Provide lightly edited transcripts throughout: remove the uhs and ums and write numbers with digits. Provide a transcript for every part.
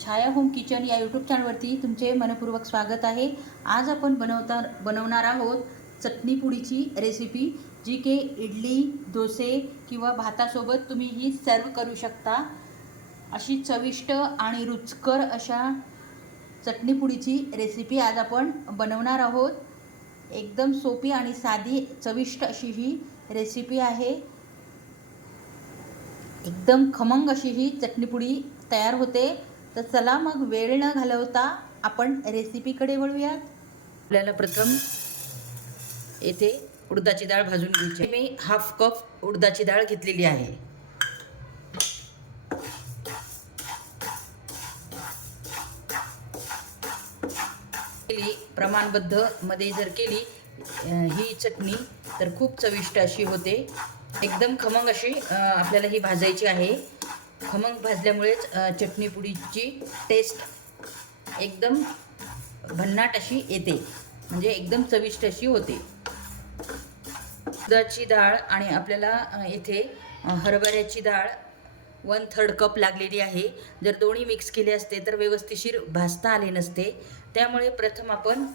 छाया home kitchen या YouTube चॅनलवरती तुमचे मनपूर्वक स्वागत आहे। आज आपण बनवणार आहोत चटणी पुडीची रेसिपी, जी की इडली, डोसे किंवा भातासोबत तुम्ही ही सर्व करू शकता। अशी चविष्ट आणि रुचकर अशा चटणी पुडीची रेसिपी आज आपण बनवणार आहोत। एकदम सोपी आणि साधी चविष्ट अशी ही रेसिपी आहे। एकदम खमंग अशी ही चटणीपुडी तयार होते। तर चला मग वेळ न घालवता आपण रेसिपीकडे वळूयात। आपल्याला प्रथम येथे उडदाची डाळ भाजून घ्यायची। मी हाफ कप उडदाची डाळ घेतलेली आहे। प्रमाणबद्ध मध्ये जर केली ही चटणी तर खूप चविष्ट अशी होते। एकदम खमंग अशी आपल्याला ही भाजायची आहे। खमंग भाजल्यामुळेच चटणी पुडीची टेस्ट एकदम भन्नाट अशी येते, म्हणजे एकदम चविष्ट अशी होते। उडदाची डाळ आणि आपल्याला इथे हरभऱ्याची डाळ 1/3 कप लागलेली आहे। जर दोन्ही मिक्स केले असते तर व्यवस्थितशीर भाजता आले नसते, त्यामुळे प्रथम आपण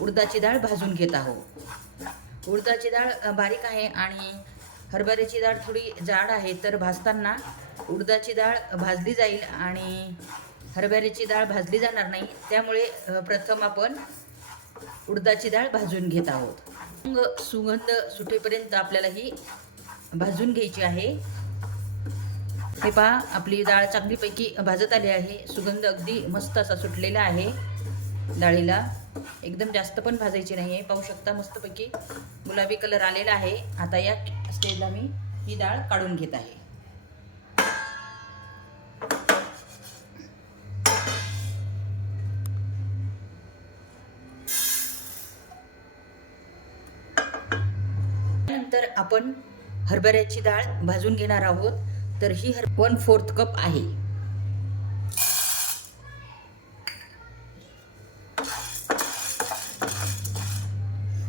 उडदाची डाळ भाजून घेत आहोत। उडदाची डाळ बारीक आहे आणि हरभऱ्याची डाळ थोडी जाड आहे, तर भाजताना उडदाची डाळ भाजली जाईल आणि हरभऱ्याची डाळ भाजली जाणार नाही, त्यामुळे प्रथम आपण उडदाची डाळ भाजून घेत आहोत। मग सुगंध सुटेपर्यंत आपल्याला ही भाजून घ्यायची आहे। हे पहा, आपली डाळ चांगलीपैकी भाजत आली आहे। सुगंध अगदी मस्त असा सुटलेला आहे डाळीला। एकदम जास्त पण भाजायची नाही आहे। पाहू शकता मस्तपैकी गुलाबी कलर आलेला आहे। आता या स्टेजला मी ही डाळ काढून घेत आहे। नंतर आपण हरभऱ्याची डाळ भाजून घेणार आहोत। तर ही 1/4 कप आहे।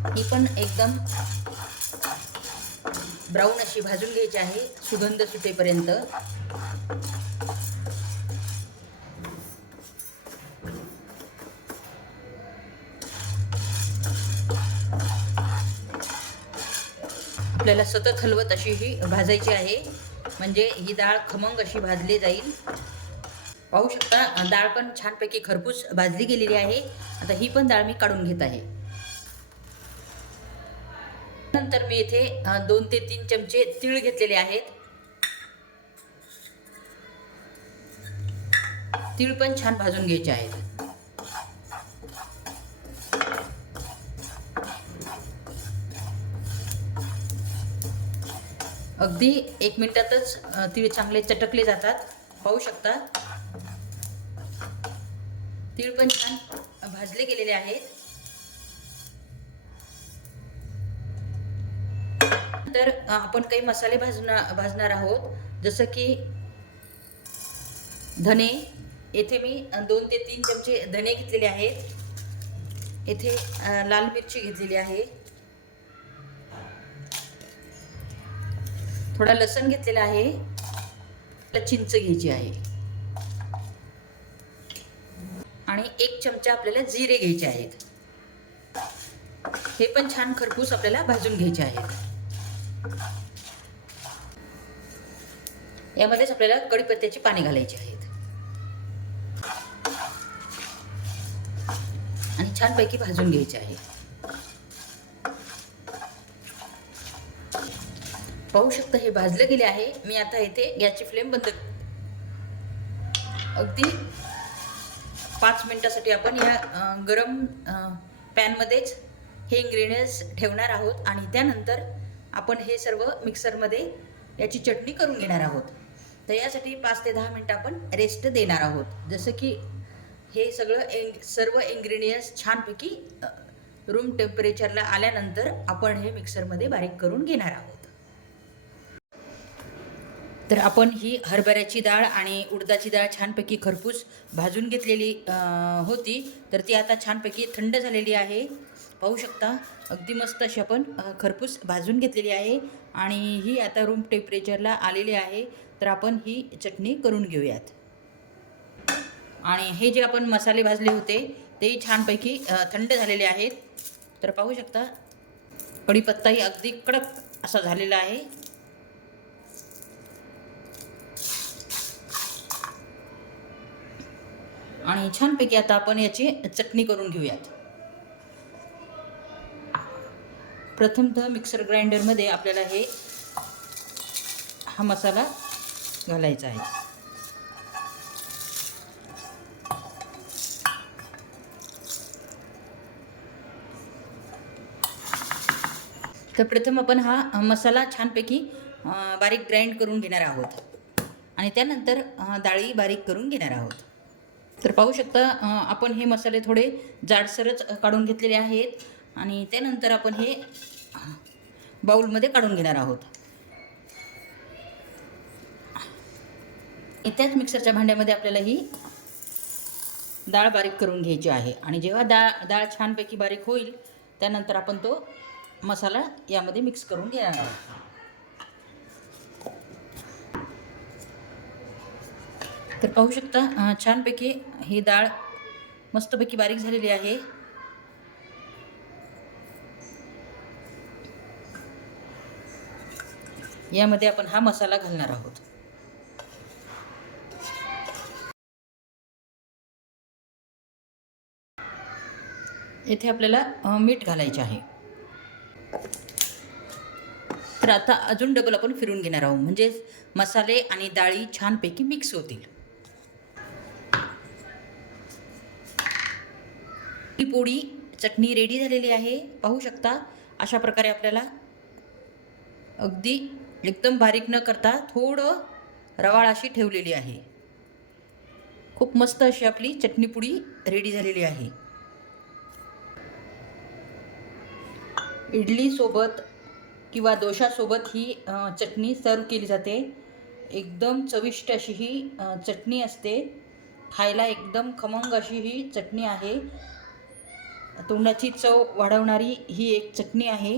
ही पण एकदम ब्राऊन अशी भाजून घ्यायची आहे, सुगंध सुटेपर्यंत। आपल्याला सतत हलवत अशी ही भाजायची आहे, म्हणजे ही डाळ खमंग अशी भाजली जाईल। पाहू शकता डाळ पण छानपैकी खरपूस भाजली गेलेली आहे। आता ही पण डाळ मी काढून घेत आहे। नंतर मी इथे 2 ते 3 चमचे तीळ घेतलेले आहेत। तीळ पण छान भाजून घ्यायचे आहेत। अगदी 1 मिनिटातच तीळ चांगले चटकले जातात। पाहू शकता तीळ पण छान भाजले गेलेले आहेत। तर आपण काही मसाले भाजणार आहोत, जसं की धने। येथे मी 2 ते 3 चमचे धने घेतलेले आहेत। येथे लाल मिरची घेतलेली आहे, थोडा लसूण घेतलेला आहे, चिंच घ्यायची आहे आणि 1 चमचा आपल्याला जिरे घ्यायचे आहेत। हे पण छान खरपूस आपल्याला भाजून घ्यायचे आहेत। यामध्येच आपल्याला कढीपत्त्याची पाने घालायची आहेत आणि छानपैकी भाजून घ्यायचे आहे। पाहू शकता हे भाजले गेले आहे। मी आता इथे गॅसची फ्लेम बंद अगदी 5 मिनिटासाठी आपण या गरम पॅनमध्येच हे इंग्रेडियंट्स ठेवणार आहोत आणि त्यानंतर आपण हे सर्व मिक्सरमध्ये याची चटणी करून घेणार आहोत। तर यासाठी 5 ते 10 मिनिटं आपण रेस्ट देणार आहोत। जसं की हे सर्व इंग्रेडियंट्स छानपैकी रूम टेम्परेचरला आल्यानंतर आपण हे मिक्सरमध्ये बारीक करून घेणार आहोत। तर आपण ही हरभऱ्याची डाळ आणि उडदाची डाळ छानपैकी खरपूस भाजून घेतलेली होती, तर ती आता छानपैकी थंड झालेली आहे। पाहू शकता अगदी मस्त अशी आपण खरपूस भाजून घेतलेली आहे आणि ही आता रूम टेम्परेचरला आलेली आहे। तर आपण ही चटणी करून घेऊयात आणि हे जे आपण मसाले भाजले होते तेही छानपैकी थंड झालेले आहेत. तर पाहू शकता कढीपत्ताही अगदी कडक असा झालेला आहे. आणि छानपैकी आता आपण याची चटणी करून घेऊयात. प्रथमतः मिक्सर ग्राइंडरमध्ये आपल्याला हा मसाला घालायचा आहे. तर प्रथम आपण हा मसाला छानपैकी बारीक ग्राइंड करून घेणार आहोत आणि त्यानंतर डाळी बारीक करून घेणार आहोत. तर पाहू शकता आपण हे मसाले थोडे जाडसरच काढून घेतलेले आहेत आणि त्यानंतर आपण हे बाउलमध्ये काढून घेणार आहोत. त्याच मिक्सरच्या भांड्यामध्ये आपल्याला ही डाळ बारीक करून घ्यायची आहे आणि जेव्हा डाळ छानपैकी बारीक होईल त्यानंतर आपण तो मसाला यामध्ये मिक्स करून घेणार आहोत. तर पाहू शकता छानपैकी ही डाळ मस्तपैकी बारीक झालेली आहे. यामध्ये आपण हा मसाला घालणार आहोत. येथे आपल्याला मीठ घालायचे आहे. तर आता अजून डबल आपण फिरून घेणार आहोत म्हणजे मसाले आणि डाळी छानपैकी मिक्स होतील. ही पोळी चटणी रेडी झालेली आहे. पाहू शकता अशा प्रकारे आपल्याला अगदी एकदम बारीक न करता थोडं रवाळ अशी ठेवलेली आहे. खूप मस्त अशी आपली चटणीपुडी रेडी झालेली आहे. इडलीसोबत किंवा डोशासोबत ही चटणी सर्व केली जाते. एकदम चविष्ट अशी ही चटणी असते. खायला एकदम खमंग अशी ही चटणी आहे. तोंडाची चव वाढवणारी ही एक चटणी आहे.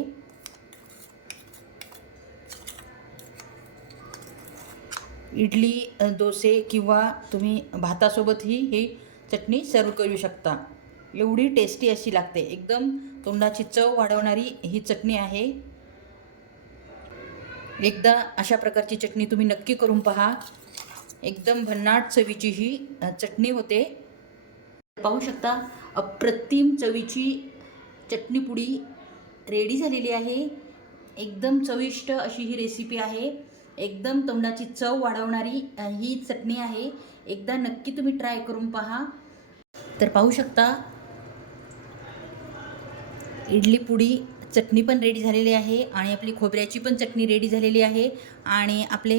इडली डोसे किंवा तुम्ही भातासोबतही ही चटणी सर्व करू शकता. एवढी टेस्टी अशी लागते. एकदम तोंडाची चव वाढवणारी ही चटणी आहे. एकदा अशा प्रकारची चटणी तुम्ही नक्की करून पहा. एकदम भन्नाट चवीची ही चटणी होते. पाहू शकता अप्रतिम चवीची चटणीपुडी रेडी झालेली आहे. एकदम चविष्ट अशी ही रेसिपी आहे. एकदम तोंडाची चव वाढवणारी ही चटणी आहे. एकदा नक्की तुम्ही ट्राय करून पहा. तर पाहू शकता इडली पुडी चटणी पण रेडी झालेली आहे आणि आपली खोबऱ्याची पण चटणी रेडी झालेली आहे आणि आपले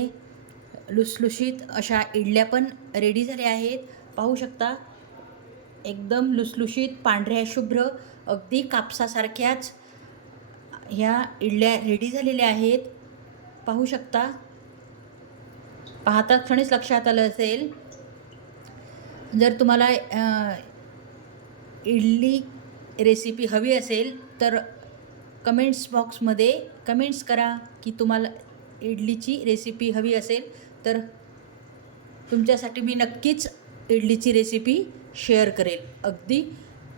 लुसलुशीत अशा इडल्या पण रेडी झाल्या आहेत. पाहू शकता एकदम लुसलुशीत पांढऱ्या शुभ्र अगदी कापसासारख्याच ह्या इडल्या रेडी झालेल्या आहेत. पाहू शकता पाहता क्षणीच लक्षात आलं असेल. जर तुम्हाला इडली रेसिपी हवी असेल तर कमेंट्स बॉक्समध्ये कमेंट्स करा की तुम्हाला इडलीची रेसिपी हवी असेल तर तुमच्यासाठी मी नक्कीच इडलीची रेसिपी शेअर करेल. अगदी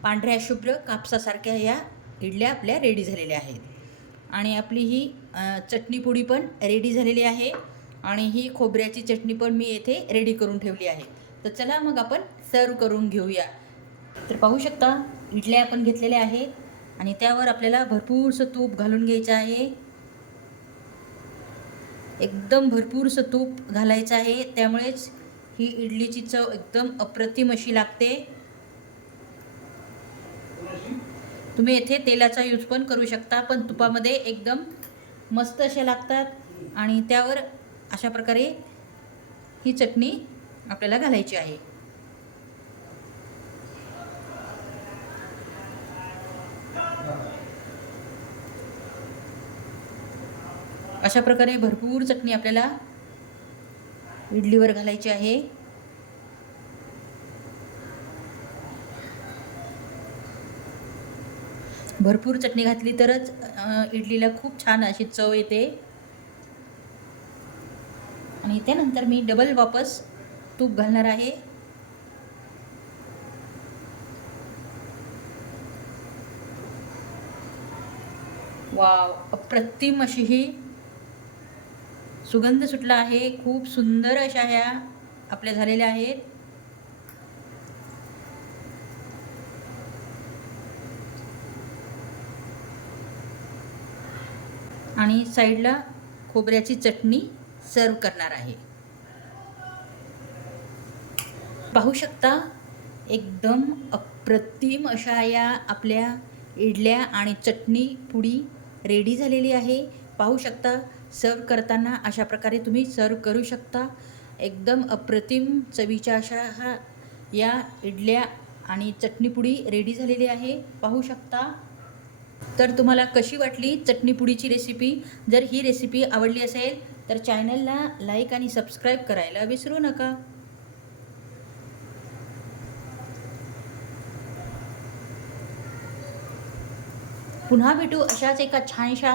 पांढऱ्या शुभ्र कापसासारख्या या इडल्या आपल्या रेडी झालेल्या आहेत आणि आपली ही चटणीपुडी पण रेडी झालेली आहे आणि ही खोबऱ्याची चटणी पण मी येथे रेडी करून ठेवली आहे. तर चला मग आपण सर्व करून घेऊया. तर पाहू शकता इडल्या आपण घेतलेल्या आहेत आणि त्यावर आपल्याला भरपूरसं तूप घालून घ्यायचं आहे. एकदम भरपूरसं तूप घालायचं आहे. त्यामुळेच ही इडलीची चव एकदम अप्रतिम अशी लागते. तुम्ही येथे तेलाचा यूज पण करू शकता पण तुपामध्ये एकदम मस्त अशा लागतात. आणि त्यावर अशा प्रकारे ही चटणी आपल्याला घालायची आहे. अशा प्रकारे भरपूर चटणी आपल्याला इडलीवर घालायची आहे. भरपूर चटणी घातली तरच इडलीला खूप छान अशी चव येते. आणि त्यानंतर मी डबल वापस तूप घालणार आहे. वाव, अप्रतिम अशी ही सुगंध सुटला आहे. खूप सुंदर अशा ह्या आपल्या झालेल्या आहेत. आणि साईडला खोबऱ्याची चटणी सर्व करणार आहे. पाहू शकता एकदम अप्रतिम अशा या आपल्या इडल्या आणि चटणी पुडी रेडी झालेली आहे. पाहू शकता सर्व करताना अशा प्रकारे तुम्ही सर्व करू शकता. एकदम अप्रतिम चवीच्या अशा या इडल्या आणि चटणी पुडी रेडी झालेली आहे. पाहू शकता. तर तुम्हाला कशी वाटली चटणी पुडीची रेसिपी? जर ही रेसिपी आवडली असेल तर चॅनलला लाईक आणि सबस्क्राईब करायला विसरू नका. पुन्हा भेटू अशाच एका छानशा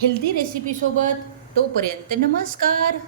हेल्दी रेसिपीसोबत. तोपर्यंत नमस्कार.